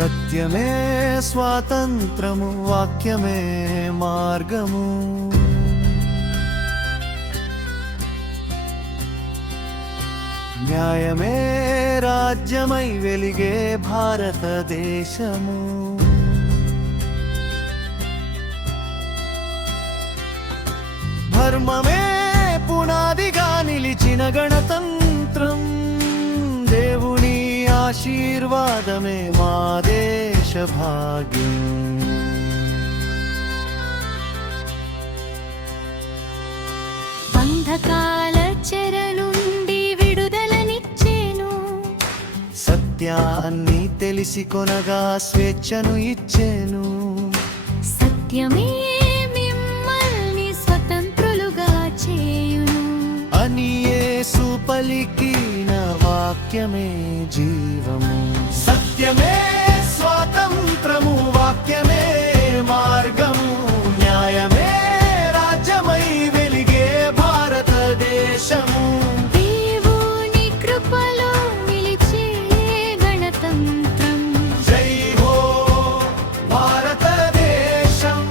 సత్యమే స్వాతంత్రము, వాక్యమే మార్గము. న్యాయమే రాజ్యమై వెలిగే భారతదేశము. ధర్మమే పునాదిగా నిలిచిన గణతంత్రం. దేవుని ఆశీర్వాదమే మా దేశ భాగ్యం. బంధకాల చెర నుండి విడుదలనిచ్చేను. సత్యాన్ని తెలిసి కొనగా స్వేచ్ఛను ఇచ్చేను. సత్యమే మిమ్మల్ని స్వతంత్రులుగా చేయును అని యేసు పలికిన వాక్యమే జీవము. సత్యమే స్వాతంత్రము, వాక్యమే మార్గము. న్యాయమే రాజ్యమై వెలిగే భారతదేశము. దేవుని కృపలో నిలిచే గణతంత్రం. జై హో భారతదేశం,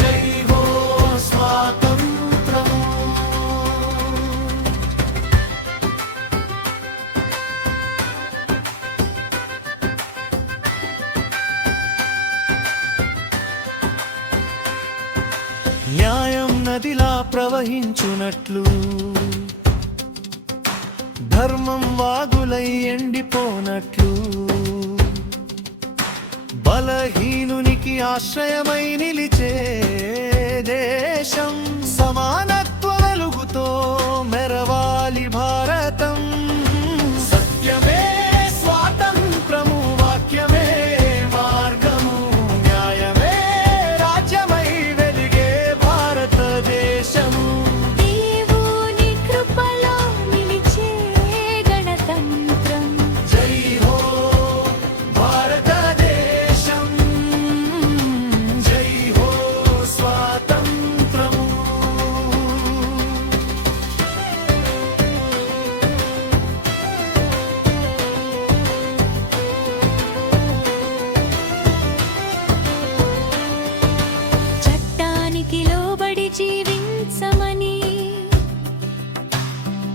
జై హో స్వాతంత్రం. న్యాయం నదిలా ప్రవహించునట్లు, ధర్మం వాగులై ఎండిపోనట్లు, బలహీనునికి ఆశ్రయమై నిలిచే దేశం. సమానత్వ వెలుగుతో మెరవాలి భారతం. సత్యమే స్వాతంత్రము, వాక్యమే మార్గము. న్యాయమే రాజ్యమై వెలిగే భారతదేశము. దేవుని కృపలో నిలిచే గణతంత్రం. జై హో భారతదేశం, జై హో స్వాతంత్రము. చట్టానికి లోబడి జీవించమని,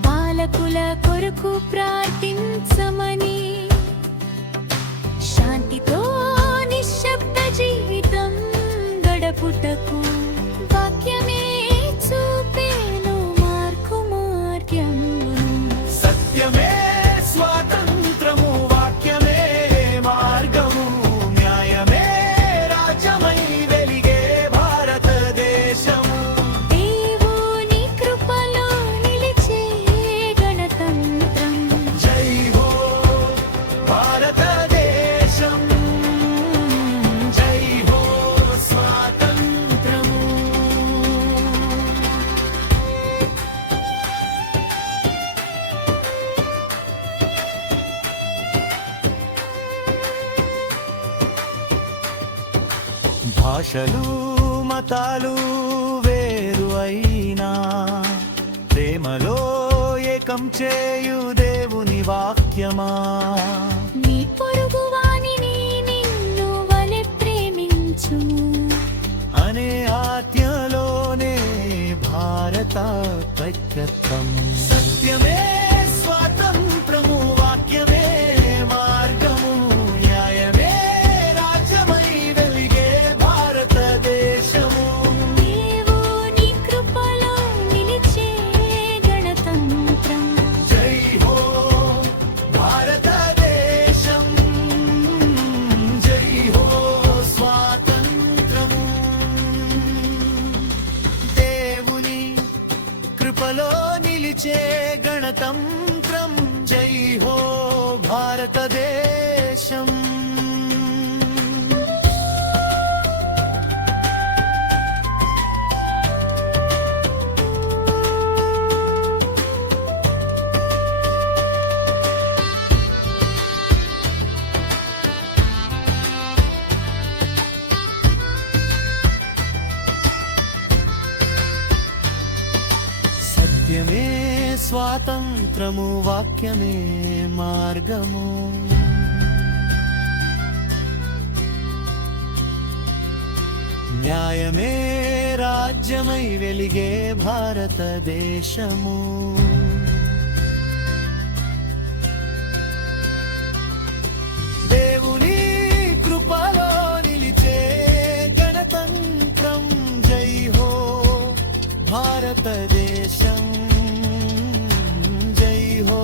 పాలకుల కొరకు ప్రార్థించమని, శాంతితో నిశ్శబ్ద జీవితం గడపుటకు వాక్యమే చూపేను మార్గమును. సత్యమే స్వాతంత్రము, వాక్యమే మార్గము. న్యాయమే రాజ్యమై వెలిగే భారతదేశము. దేవుని కృపలో నిలిచే గణతంత్రం. జై హో భారతదేశం, జై హో స్వాతంత్రము. భాషలు మతాలు వేరు అయినా, ప్రేమలో ఏకం చేయు దేవుని వాక్యమా. నీ పొరుగువానిని నిన్ను వలె ప్రేమించు అనే ఆజ్ఞలోనే భారత ఐక్యత్వం. సత్యమే స్వాతంత్రము, వాక్యమే మార్గము. న్యాయమే రాజ్యమై వెలిగే భారతదేశము. దేవుని కృపలో నిలిచే గణతంత్రం. జై హో భారతదేశం, జై హో స్వాతంత్రము. దేవుని కృపలో నిలిచే గణతంత్రం. జై హో భారతదేశం. సత్యమే స్వాతంత్రము, వాక్యమే మార్గము. న్యాయమే రాజ్యమై వెలిగే భారతదేశము. దేవుని కృపలో నిలిచే గణతంత్రం జై హో భారతదేశం, జై హో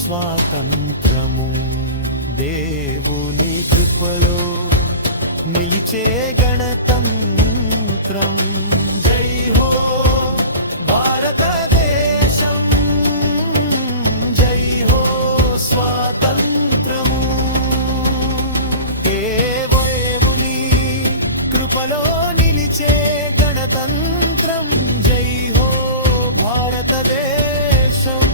స్వాతంత్రము. దేవుని కృపలో నిలిచే గణతంత్రం జై హో భారతదేశం, జై హో స్వాతంత్రము. దేవుని కృపలో నిలిచే గణతంత్రం జై హో భారతదేశం.